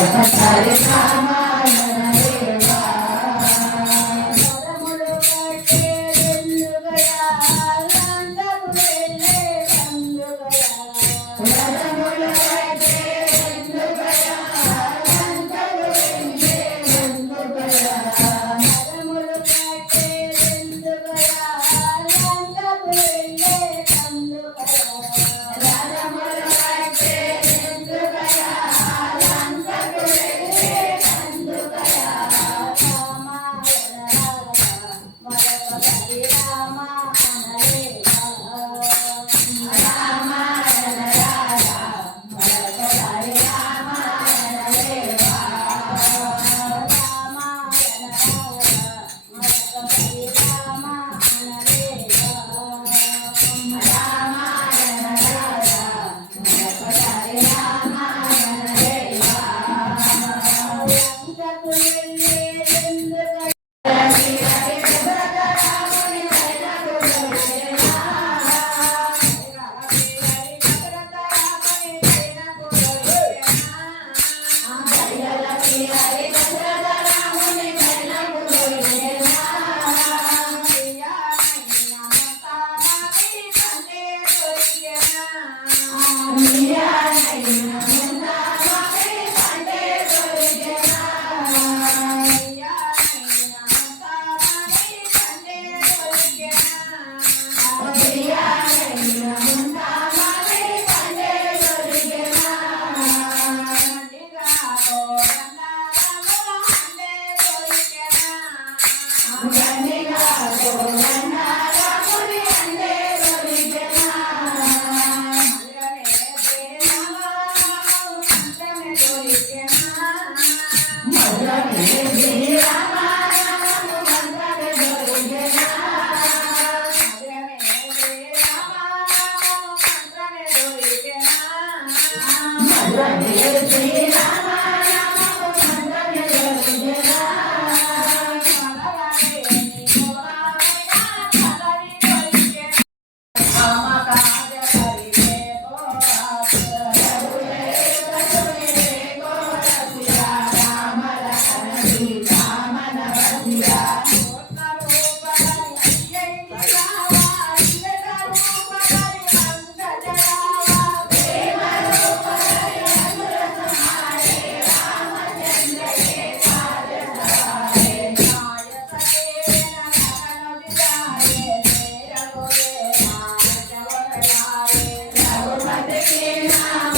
Hare Rama Krishna.